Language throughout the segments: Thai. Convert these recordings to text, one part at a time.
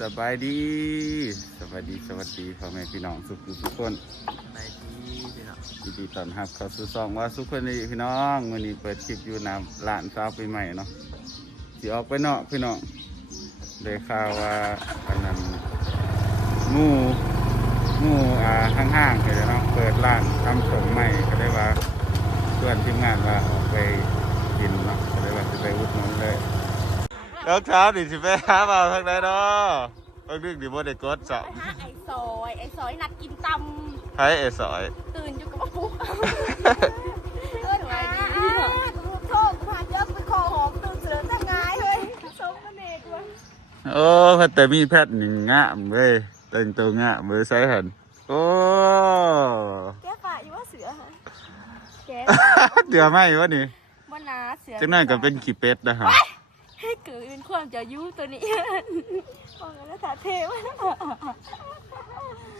สบายดีสวัสดีสวัสดีพ่อแม่พี่น้องสุขทุกคนไปที่พี่น้องยินดีต้อนรับเข้าสู่ซองว่าสุขคนดีพี่น้องวันนี้เปิดคลิปอยู่น้ำร้านสาวปีใหม่เนาะสิออกไปเนาะพี่น้องได้ข่าวว่าอันนั้นหมู่หมู่อ่าห้างๆเลยเนาะเปิดร้านทำสมใหม่ก็ได้ว่าเพื่อนทีมงานว่าออกไปกินเนาะก็ได้ว่าจะไปอุดหนุนเลย รองเท้าดิสิไปหาเอาทางไหนเนาะบางนึกดิบ่ได้กดสับไปหาไอ้ซอยไอ้ซอยนัดกินตให้เอสอยำตื่นอยู่กับปุ๊กเอิ้นมาโทษผ่านเยอะไปคอหอมตื่นเสือทำงายเลยสมกันเอกว่ะโอ้พัดแต่มีแพทย์หนึ่งงามเว้ยแต่งตัวงามเบอร์ไซส์หันโอ้ แกฝ่าอยู่ว่าเสือฮะแกเดือไม่วะนี่ว่านาเสือจังนั้นก็เป็นขี้เป็ดนะฮะ ให้เกิดเป็นความจะยุตัวนี้โอ้ยแล้วถาเทวะ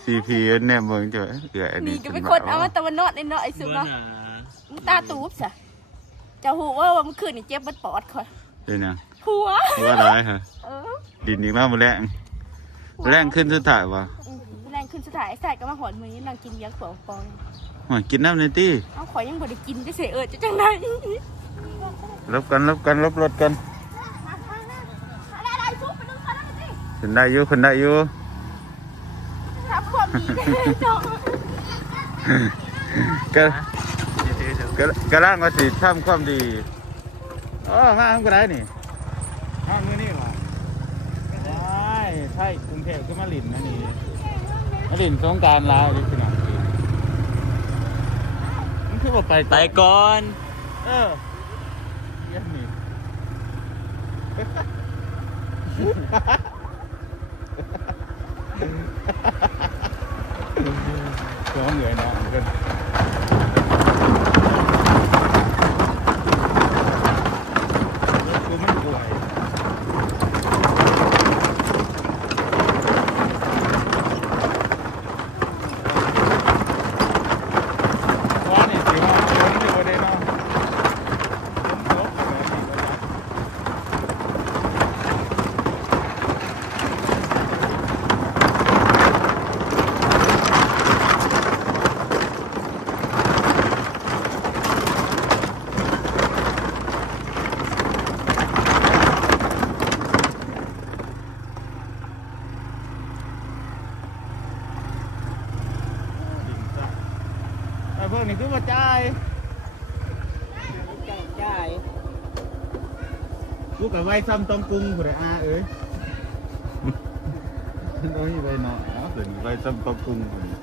ซีพีเนี่ยเมืองจะเดืออันนี่นี้ก็เป็นคนเอามาตะวันนอดในเนาะไอ้สุเมื่อเนาะหนามึงตาตูบสะจะหูว่าว่าเมื่อคืนนี่เจ็บบัดปอดคอยเดี๋ยวนะหัว ว่าร้ายฮะเออดินอีกแล้วมาแรงแรงขึ้นสุดท้ายวะอืมแรงขึ้นสุดท้ายไอ้สายก็มาหอนมือนี้นางกินเลี้ยงเปล่าปองหอยกินน้ำในตี้เอาขอยยังบ่ได้กินได้เสียเอิดจะจังได ลบกันลบกันลบรถกัน อะไรๆซุปไปนึงเขา แล้วสิคนได้อยู่คนได้อยู่ทำความดีได้จ้องก็เดี๋ยวเดี๋ยวก็กระล่างว่าสิทำความดีอ๋อมาทำก็ได้นี่ห้างมือนี่หรอได้ใช่กรุงเทพก็มาหลินนะนี่มาหลินสงกรารลาวดิพี่น้องมันคือว่าไปไปก่อน เออเยี่ยมนี่ ร้อนเหนื่อยนะเพื่อนคือมันป่วยว่านี่สิว่าคนอยู่บ่ได้เนาะคนครบเลยนี่ก็ได้ ไอ้พวกนี้คือมาจ่าย จ่าย ลู กกับไว้ซ้ำต้องกรุงผู้ใดอาเอ้ยต้องมีใบหน่อยเนาะถึงไว้ซ้ำต้องกรุงผู้นี้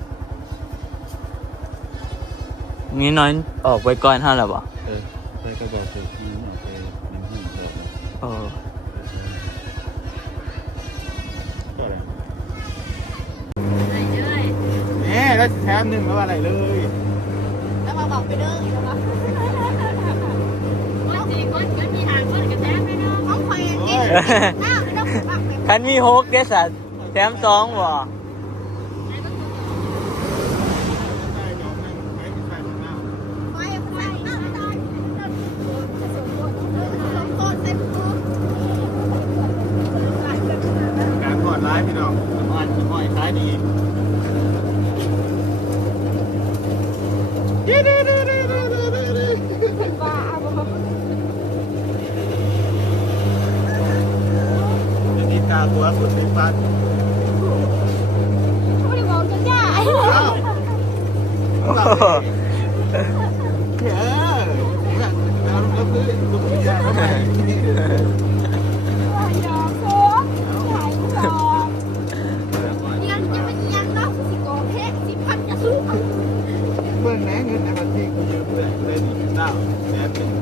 นี่น้อยออกไปก่อนเท่าไหร่บ่เออไปกระบอกเสือที่หน่อยไปน้ำหุ่นเสือเออก็อะไรแหม่แล้วแถมหนึ่งแล้วอะไรเลย แล้วมาบอกไปเด้ออีกแล้วว่า คันมีฮกเดสัตแถมสองบ่ ไฟไฟน้าตายต้นเต็มตัว การกอดร้ายพี่น้องอ่อนอ่อยขายดีดื้อดื้อดื้อดื้อดื้อดื้อดื้อ บ้าบ่ นี่ตาหัว สุดในฟันไม่ได้บอกจะย่าเออเนี่ยเอาลงพื้นลุกขึ้น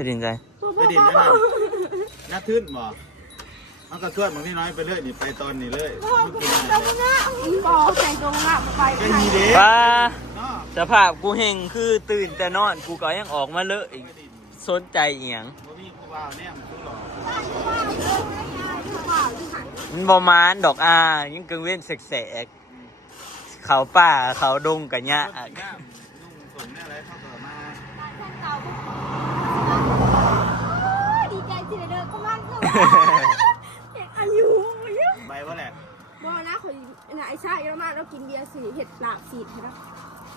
ปะไปดินใจไปดินได้ไหมน่าทึ่นบ่มันก็ชวนมึงนี่น้อยไปเรื่อยนี่ไปตอนนี้เลยมันกินอะไรปอใส่ตรงหน้าไปก็มีเด้ป้าเนาะสภาพกูเฮงคือตื่นแต่นอนกูก็ยังออกมาเลอะอีกไปดินสนใจเอียงบ่มีผู้บ่าวเนี่ยมันคือหล่อมันบอมานดอกอายังกังเว้นแสกๆเขาป่าเขาดงกันยะคนสีหน้านุ่งสนเนี่ยอะไรเข้าต่อมา ดีใจที่ได้เดินก็มันก็เด็ก อายุเยอะใบว่าแหละบ่นะคนน่ะไอ้ชาเยอะมากแล้วกินเบียร์สีเห็ดหลากสีใช่ปะ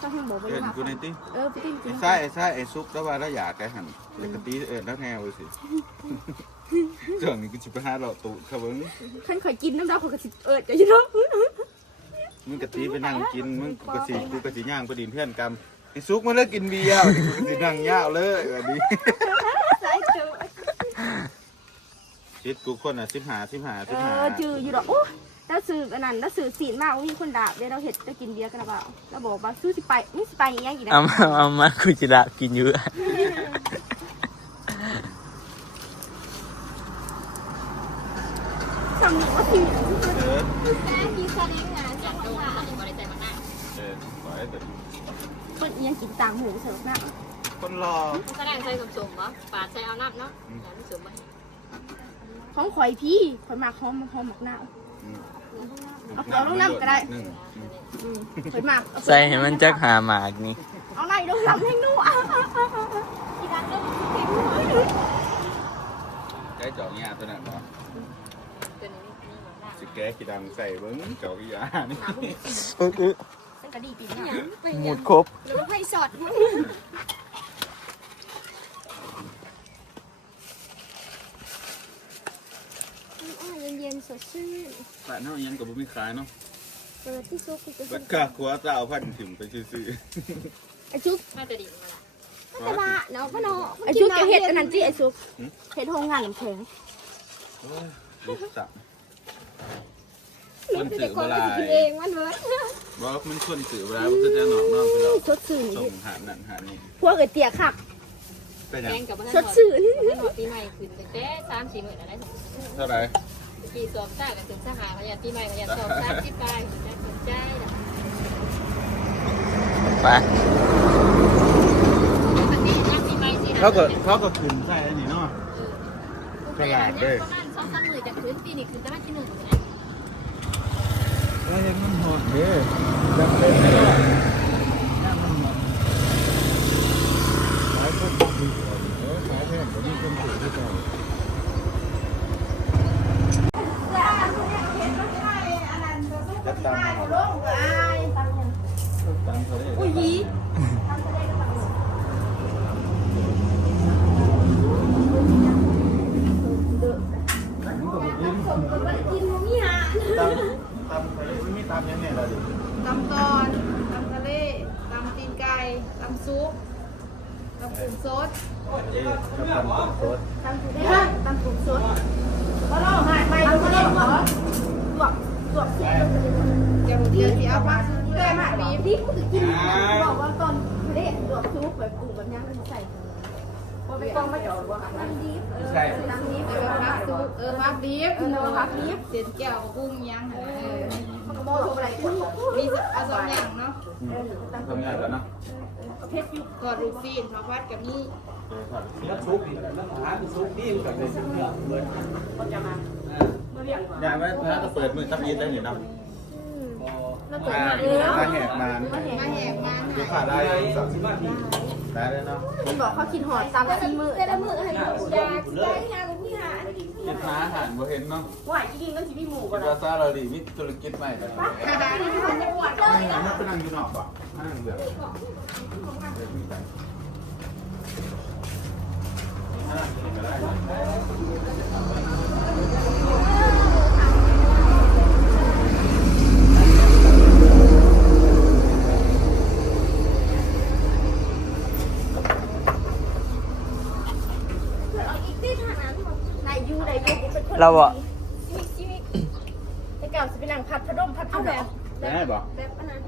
ต้องให้บอกไปเอินว่ากูในติเออพี่ติ้งกิไอ้นไส้ไอ้ไส้ไอ้ซุปแล้วว่าแล้วอยากแกหันแต่กะตีเอินแล้วแนวสิเจ้านี่กูจะไปหาเราตูดเขาเบิ้งขันข่อยกินน้ำดาวข่อยก็สิเอิดจะอยู่เนาะมึงกะตีไปนั่งกินมึงกูกะสิกูกะสิย่างไปดินเพื่อนกันไอ้ซุปมาเลิกกินเบียร์กูกะสินั่งยาวเลยแบบนี้ใส่เจอ ชิดกูคนอะสิบหาสิบหาเอสิบหาอจืออยู่ดอกโอ้แล้วซื้ออันนั้นแล้วซื้อสีนมากว่ามีคนด่าเดี๋ยวเราเห็ดจะกินเบียร์กันหรือเปล่าแล้วบอกว่าซื้อสิไปนี่สิไปอย่างเงี้ยกี่นะเอามาเอามาคุจิระกินเยอะสั่งหนูว่าสิเออแม่กินซาเล้งอะจัดโดนเออปล่อยให้แต่คนเอียงกินต่างหูเสิร์ฟหน้าคนรอแสดงใส่สมๆบ่ปาดใส่เอาน้ำเนาะอย่าไม่สมบ่ ของข่อยพี่ข่อยมาหอมหอมหมักหน้าอืมเอาเอาลูกน้ำก็ได้หนึ่งอืมอืมข่อยมากใส่ให้มันจักหาหมากนี่เอาไรลูกน้ำให้หนูอะกินอันลูกเผ็ดหนูใช้จอกยาตัวนั้นบ่ตัวนี้นี่หมดหน้าสิแกะขี้ดังใส่เบิ้งจอกยานี่เป็นกระดีปีนี้หมดครบหรือว่าไพ่สอด เย็นๆสดชื่นบ้านเฮายังก็บ่มีขายเนาะเปิดที่ซุปคือบัดกะขัวจะเอาพันถิ่มไปซื่อไอซุปมาจะดีมาละๆแต่ว่าเนาะก็เนาะไอซุปจะเห็ดอันนั้นจีไอซุปเห็ดโรงงานน้ำแข็งโอ้ยลุกจับนี่คือเด็กคนที่กินเองมันเวิร์ดบ่มันคนสื่อเวลาบ่คือจะหนอกนอกคือเราสดชื่นส่งหานั่นหานี่พวกเอ๋ยเตี๋ยขักเป็นหยัแกงงกับบ้านสดชื่นหอปีใหม่ขึ้นตั้งแต่สามสี่หมื่นอะไรสมเท่าไหร่ กี่สวมซ่ากันถึงสหาพยาปีใหม่พยาสองสามสิบปลายจะสนใจละไปอันนี้ยังปีใหม่สิเขาก็เขาก็ขึ้นใส่อันนี้เนาะตลาดเด้ประมาณสองสามหมื่นจะขึ้นปีนี้ขึ้นแต่ว่าที่หนึ่งนะแล้วเห็นมันหดเด้จับเป็นเนาะย่างมันหดหลายคนก็คือเออขายแพงก็มีคนถือด้วยกัน จับตามมาตามเขาได้อุ้ยยีกินนี่ฮะเขาไม่ตามยังไงล่ะดิตำกอนตำทะเลตำตีนไก่ตำซุป ตำกุ้งสดเอ๊ะกับตามต้นโคตรตำถูกได้ตำถูกสดก็เราหายไปเราไม่ได้หรอลวกลวกเส้นเดี๋ยวเดี๋ยวที่เอามาซื้อแต่ได้มามาบีบีบบนี่กูจะกินบอกว่าตอนเละลวกซุปแบบปรุงแบบนี้มันใส่พอไปกองมาจอดว่าน้ำดิบเออน้ำดิบเอเอออพัพักกซุซุปปเออพักบีบเออพักดิบเส้นแก้วกุ้งยังเออ มันก็บอกถูกอะไรกูมีเอาสองอย่างเนาะทำงานแล้วเนาะเพชรอยู่กอดลูกซีนมาพัดกับนี่แล้วซุปอีกแล้วหาซุปนี่กับเป็นเนื้อเบิดอย่างว่าถ้าจะเปิดมือทับยีนได้เห็นเนาะแล้วตัวมามาเออมาแหกมานมาแหกงานดูขาได้สามสิบนาทีได้เลยเนาะมันบอกเขากินหอดตามที่มือแต่ละมือให้ยาใช้งานของพี่หา คิดหาอาหารบ่เห็นเนาะว่าจริงๆก็ชีวิตหมูคิก่อดนว่าซาเราดีมีธุรกิจใหม่แบบนี้ไม่งั้นมันก็นั่งอยู่นอกป่ะนั่งเบื่อ เราอะแต่เก่าจะเป็นนางพัดพระดมพัดเอาแบบได้ป่ะแบบอันนั้น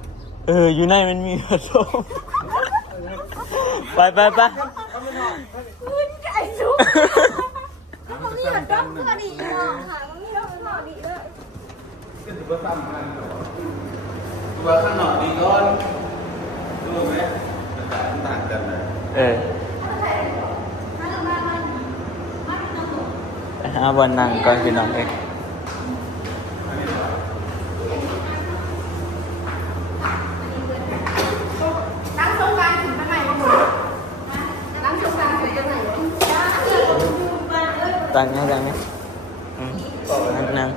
เออ อยู่ในมันมีผสมไปไปไปเมันมีเหมือนกันเพื่อดีเนาะค่ะมันมีเราเป็นหมอดีเลยก็ถือว่าซ้ำกันตัวข้างนอกดีก่อนดูไหมมันต่างกันเลยเออไป หาวันนั่งก่อนพี่น้องเอ้ยตั้งสงการถึงไปใหม่หมดตั้งสงการถึงไปใหม่ตั้งยังตั้งยังอืมนั่งนั่ง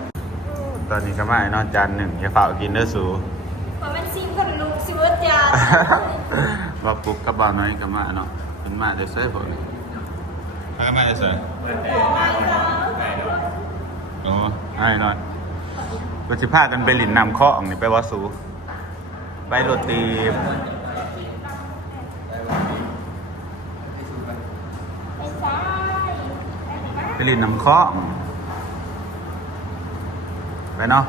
ตอนนี้ก็มาไอ้นอนจานหนึ่งอย่าฝ่ากินเด้อสูพอเป็นซิมคนลูกซิเวิร์ดยาว่าปุ๊กกับบ่าวน้อยก็มาเนาะเป็นมาได้เซ่ผมถ้าก็มาได้เซ่ โอ้ไอ้นอนก็สิพากันไปหลินนำข้อองนี่ไปวัดสูไปโรตีไปหลินนำข้อไปเนาะ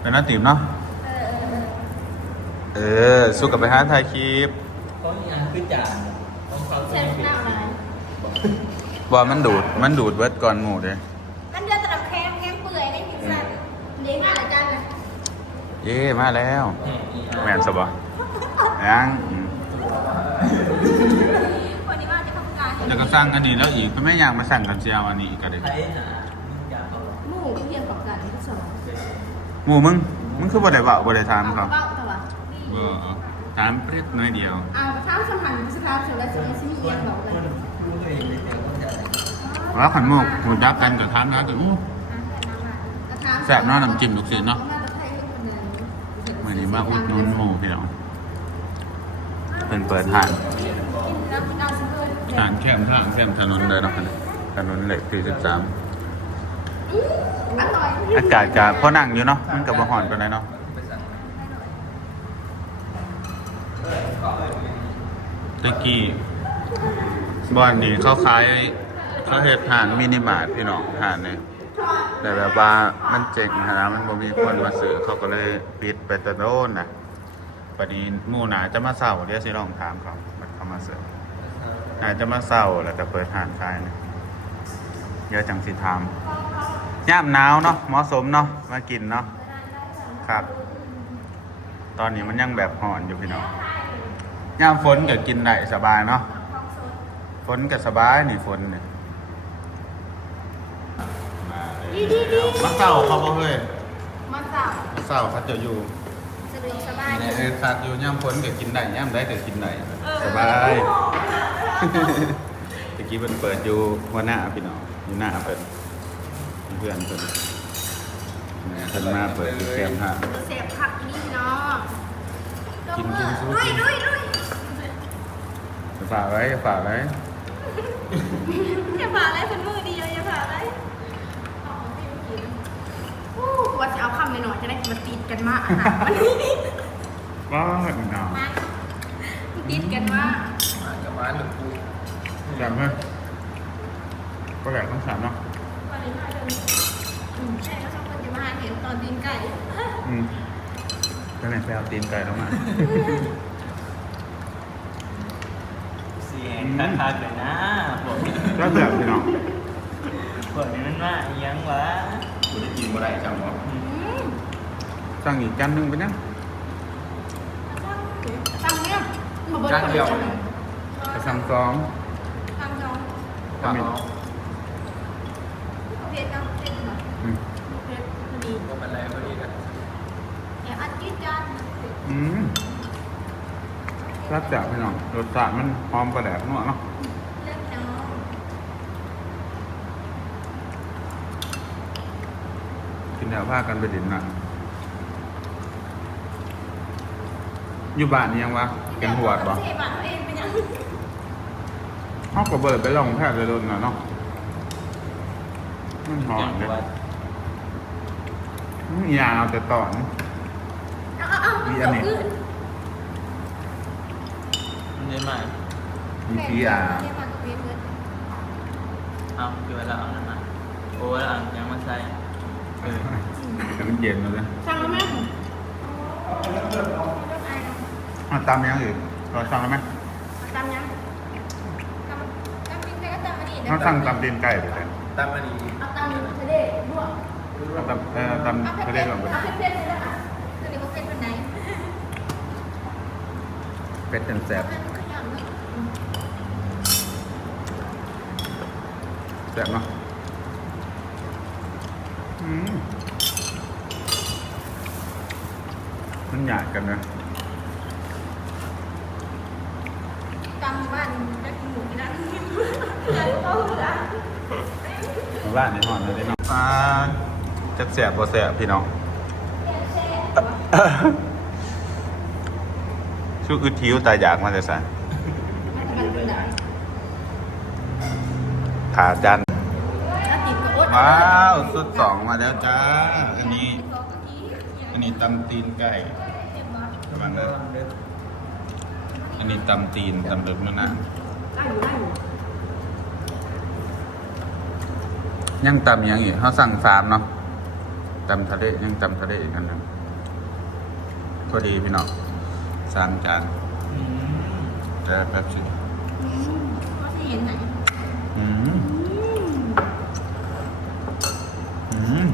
ไปเนาะติ๋มเนาะเออสู้กับไปหาถ่ายคลิปเขามีงานขึ้น ว่ามันดูด มันดูดเบิดก่อนหมูเด้นั่นเดือนตะลับแคมแคมเปื่อยได้ถึงสั่นเลี้ยงอะไรกันนะเย่มาแล้ว แม่นสบะยังอืมวันนี้ว่าจะทำการแล้วก็สร้างกันดีแล้วอีกก็ไม่อยากมาสั่งกันเจียวอันนี้อีกก็ได้ใครหาอยากเขาหมู่เพียงกับกันที่สองหมูมึง มึงคือบ่ได้เบาบ่ได้ถามเขาเบ้าแต่ว่าเออเออถามเปรตน้อยเดียวอ่าเท้าสมันสภาพสุดและสุดที่มีเอียงบอกเลย รู้ตัวเองเลยแต่ก็จะ แล้วขันหมูกหูจักกันกับถามนะก็อู้แซ่บเนาะน้ำจิ้มลูกศิษย์เนาะมือนี้มาอุดหนุนหมูพี่น้องเพิ่นเปิดห้างห้างแคมทางแคมถนนเลยเนาะถนนเหล็ก43อร่อยอากาศก็พอนั่งอยู่เนาะมันก็บ่ฮ้อนปานใดเนาะตะกี้บ่อนนี้เขาขาย เขาเฮ็ดหานมินิมาร์ทพี่น้องหานเนี่ยแต่แบบว่ามันเจ๋งนะมันบ่มีคนมาซื้อเขาก็เลยปิดไปแต่โน่นนะพอดีหมู่หนาจะมาเศร้าเดี๋ยวสิลองถามเขามันเขามาซื้อน่าจะมาเศร้าแล้วก็เปิดหานขายนี่เดี๋ยวจังสิถามย่ามหนาวเนาะเหมาะสมเนาะมากินเนาะครับ ตอนนี้มันยังแบบห่อนอยู่พี่น้องย่ามฝนก็กินได้สบายเนาะฝนก็สบายนี่ฝนเนี่ย ดีดีดีมาเศร้าเขาบ่เฮ้ยมาสั่งมาเศร้าเขาจะอยู่สะดวกสบายในเออคักอยู่ย่ามฝนก็กินได้ย่ามได้ก็กินได้สบาย ตะกี้มันเปิดอยู่หัวหน้าพี่น้องอยู่หน้าเปิดเพื่อนเปิดแม่เพิ่นมาเปิดอยู่แคมป์ห้าเสียบผักนี่เนาะกินกินสู้ลุยกินลุยลุยฝากไว้ฝากไว้อย่าผ่าอะไรเป็นมือเดียวอย่าผ่าอะไรโอ้ ว่าจะเอาคำหน่อยๆจะได้มาติดกันมากอาหารวันนี้ว้าวหนาวติดกันมากจำไหมก็แหลกต้องสามเนาะวันนี้มาเดินอืมใช่ก็ชอบคนจะมาเห็นตอนดินไก่อืมก็ไหนไปเอาตีนไก่แล้วมาเสียงคักๆเลยนะพวกนี้ก็แบบพี่น้องพวกนี้มันว่าอิหยังวะ กูได้กินบ่ได้จังบ่อืมสั่งอีกจานหนึงไปนะ ตั้งเนี่ยมาบนไปสั่งสองตั้งจองก็มีเพชรนะเพชรเหรออืมเพชรพอดีก็เป็นไรพอดีกันเดี๋ยวอัดกินจานอืมรับจากพี่น้องรสชาติมันหอมกระแดกนัวเนาะ เล็กน้อง กินแล้วพากันไปดินน่ะอยู่บ้านนี่ยังวะเป็นหวดบ่เทปะเองเป็นยังเขาก็เบิดไปลองแพทย์เลยโดนน่ะเนาะมันหอมเลยอืมยาวแต่ตอนเอาเอาเอามีอันนี้เดี๋ยวมันได้ไหมมีพีอาเทปะกับเพชรเลยเอาคือเวลาเอาน้ำมาโอ้แล้วเอายังมาใส่ เออแต่มันเย็นเลยสั่งแล้วไหมอะตามยังอีกเราสั่งแล้วไหมตามยังตามตามกินไปก็ตามอันนี้เขาสั่งตำตีนไก่ไปเลยตามอันนี้เอาตังค์ทะเลบวกเอาตำเอ่อตำทะเลก่อนไปเอาเผ็ดๆเลยนะคะทะเลเขาเผ็ดเป็นไหนเป็ดเป็นแซ่บแซ่บเนาะอื มมันหยาดกันนะตังค์บ้านได้กินหมูกินน้ำกินแล้วก็เหลือมาบ้านในหอนเลยเนาะอ่าจะแสบบ่แสบพี่น้องชื่อคือทิวตายอยากมาแต่สันขาจัน แล้วติดกับอด ว้าวสุดสองมาแล้วจ้า อันนี้ อันนี้ตำตีนไก่ประมาณนั้นอันนี้ตำตีนตำเลิกนั่นนะยังตำยังอีกเขาสั่งสามเนาะตำทะเลยังตำทะเลอีกอันหนึงพอดีพี่น้องสามจานแต่แบบสิก็ที่เห็นไหนอืมอืม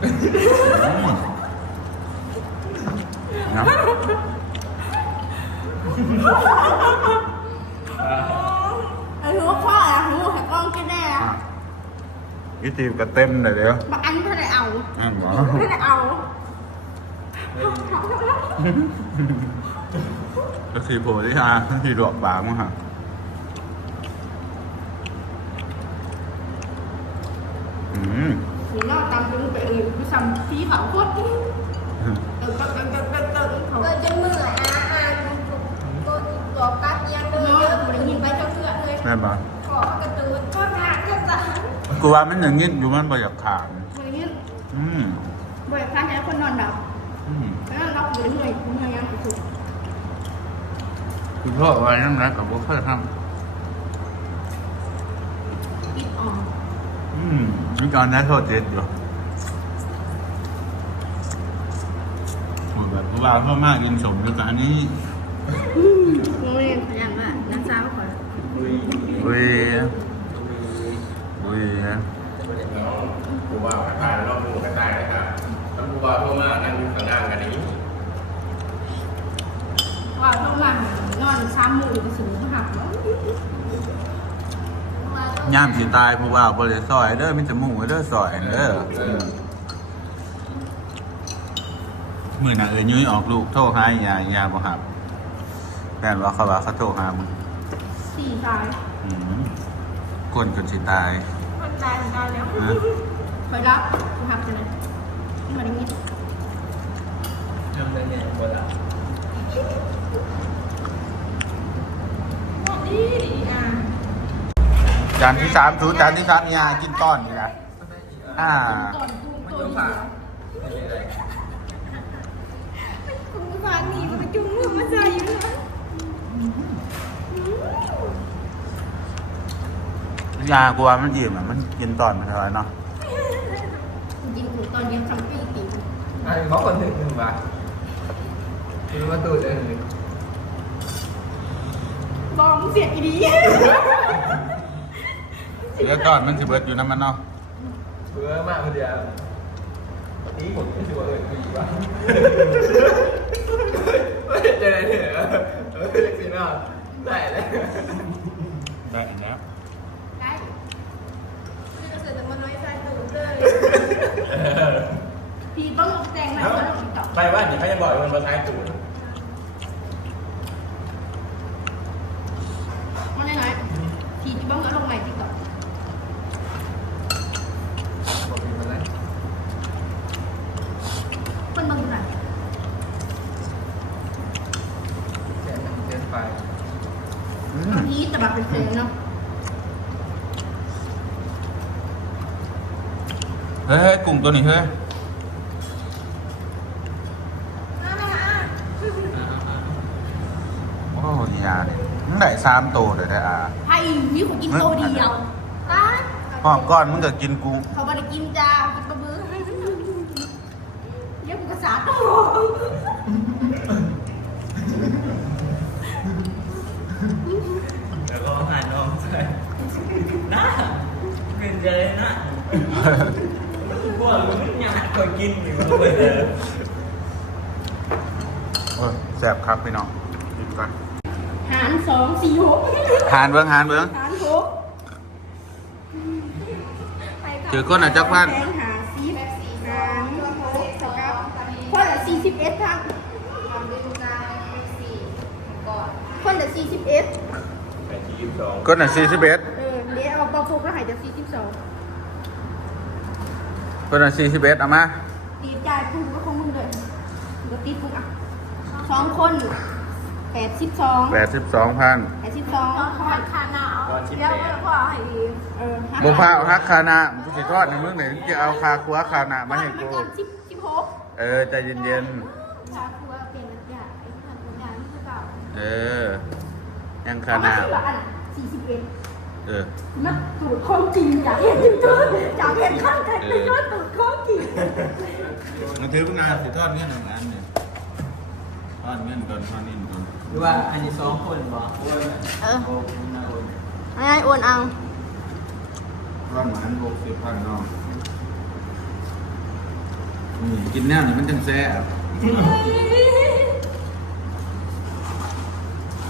เนาะไอ้หัวข้ออะหัวแหกกล้องกินแน่อะอีทีมก็เต็มเลยเดี๋ยวบางอันไม่ได้เอาอ่านหมอไม่ได้เอาก็คือผมที่อาที่ดอกบางมั้งฮะอืม หนูนอกตามคุณไปเอ่ยผู้ชมสีขาวโคตรเติมเติมเติมเติมเติมเติมเขากิดจนมืออะอ่านก็ตัวกัดยังเดินเนาะเยอะบริยินไปเจ้าเสือเลยแม่นปะขอกระตูนก็ทานก็จะกูว่ามันอย่างนี้อยู่มันบ่อยากขามบริยินอืมบริกขารให้คนนอนดับอืมแล้วรับบริเหนื่อยเหนื่อยยังสุดคือพ่อไว้นั่นนะกับพวกเพื่อนทำอืม มีการนั้นโทษเด็ดอยู่แบบวกเราพ่อมากยินสมด้วยกันอันนี้โอ้ยอย่างว่าน้ำซ้ำก่อนอุ้ยอุ้ยกูว่ากระต่ายรอบหมูกระต่ายนะครับแล้วกูว่าพ่อมากนั่งอยู่ข้างหน้ากันนี้ว่าต้องมานอนซ้ำมือก็สูงหักแล้ว ย่ามสิตายผู้ว่าบริซอยเด้อมิจะมุ่งไว้เด้อซอยเด้อเมื่อน่ะเอ้ยยุ้ยออกลูกโทรหายาอยาบ่หับแม่นว่าเขาว่าเขาโทรหามึงสี่สายอืมคนจนสิตายคนตายตายแล้วนะคอยรับหักจะไหนมาได้ยินดีดีอะ จานที่สามถูจานที่สามยากินก้อนนี่นะอ่าก่อนกูตัวเดียวคุณฟานหนีมาจุ่มมือมาใส่อยู่นะยากูว่ามันอิ่มอะมันกินตอนมันเท่าไหร่เนาะกินกูตอนเดียวทำปีติไอ้เขาคนหนึ่งหนึ่งบาทคือว่าตูดเองหนึ่งบองเสียอีดี เดี๋ยวตอนมันสิเบิดอยู่น้ำมันเนาะเบื่อมากคนเดียวนี่ผมไม่ถือว่าเออดีว่ะเจอเนี่ยเออเล็กสินะได้เลยได้แล้วได้คือจะเสร็จแต่มันน้อยใจตูดเลยพี่ต้องลงแจงไหมคนละต่อไปว่าเดี๋ยวเขาจะบอกมันมาท้ายตูด มันน้อยๆพี่ที่บ้างก็ลงใหม่ติ๊กต็อก บอกเป็นอะไร คนบางคน แค่นั้นเส้นไฟ อืม นี้แต่แบบเป็นเพลงเนาะ เฮ้ยเฮ้ยกลุ่ม ตัวนี้เฮ้ยนั่นแหละอะโอ้ยาเนี่ยมันได้สามตัวเลยได้อะไพ่มีคนกินโตเดียวตายหอมก้อนมึงก็กินกู เขาไม่ได้กินจ้ากินปลาบื้อเรียกภาษาโต แล้วก็หันว่า นะเป็นใจนะพวกมึงอยากคอยกินอยู่เลย โอ้ยแซ่บครับพี่น้องกินก่อน หารสองสี่หก หานเบิ้งหานเบิ้งหารหกถือก้นอะจักพันแพงหาซีหารหกเท่ากับคนละสี่สิบเอ็ดพันคนละสี่สิบเอ็ดแปดยี่สิบสองก้นอะสี่สิบเอ็ดเออเดี๋ยวเอาปลาฟุกแล้วหายจากสี่สิบสองก้นอะสี่สิบเอ็ดเอามาตีจ่ายปุ๊บก็คงมึงเลยก็ตีปุ๊บอะสองคน แปดสิบสองแปดสิบสองพันแปดสิบสองทอดคาหนาวเดี๋ยวก็พ่อให้ดีเออบุพาเอาฮักคานากูสิทอดในเมืองไหนจะเอาคาคัวคานามาให้กูสิบสิบหกเออใจเย็นชาคัวเป็นระยะเป็นทางเป็นยางที่เก่าๆเออ ยังคานาสี่สิบเอ็ดเออนักตูดของจริงอยากเห็นจริงจังอยากเห็นข้างกันเป็นยอดตูดของจริงมันถือเป็นงานสิทอดเงินหนึ่งอันเนี่ยทอดเงินก่อนทอดนินก่อน หรือว่าอันนี้สองคนบ่เออโอ้คุณน่าโอนไอ้โอนเอาทอดหมันหกสิบพันน้องอืมกินแน่นี่มันจังแซ่บ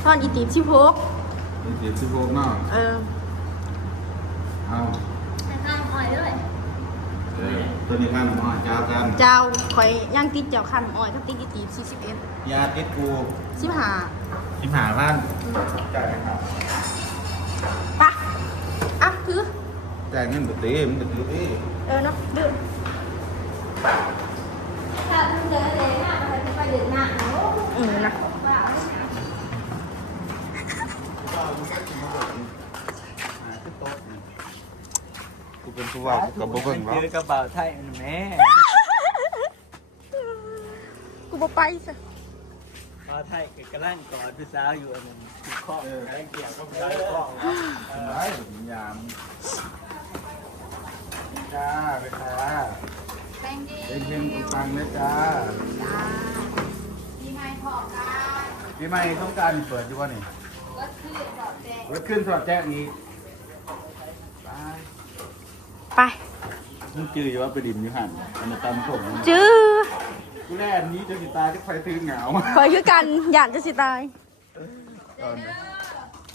ตอนอีตีสิบหกมีสิบสิบหกเนาะเออ เอา ข้างอ่อยด้วย เออตัวนี้ข้าวหม้อเจ้ากันเจ้าคอยย่างติดเจ้าขันอ่อยก็ติดอีตีสี่สิบเอ็ดยาติดกูสิบห้าสิบห้าพันจ่ายไหมครับปะอะคือจ่ายเงินปกติมันปกติเออเนาะดื่มถ้าเดินเดินหน้าไปเดินหน้าเออนะ กูเป็นผู้ว่ากูกับบ่เบิ่งหรอกถือกระเป๋าไทยมันแม่กูบ่ไปสิกระเป๋าไทยกับกระลั่งกอดพี่สาวอยู่อันนึงติดข้อกระลั่งเกี่ยวกับพี่สาวข้อได้ผมยามจ้าไปค่ะแตงดีเพ่งเพ่งฟังๆนะจ้ามีไม้พอกันพี่ไม่ต้องการเปิดอยู่วะนี่ก็คือสอดแจงรถขึ้นสอดแจ้งนี้ ไปมึงจืออยู่ว่าไปดินอยู่หันอันนี้ตำผมจื้อกูแล่อันนี้จะสิตายจะไฟซื้อเหงาคอยคือกันอยากจะสิตายตอนนี้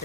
แก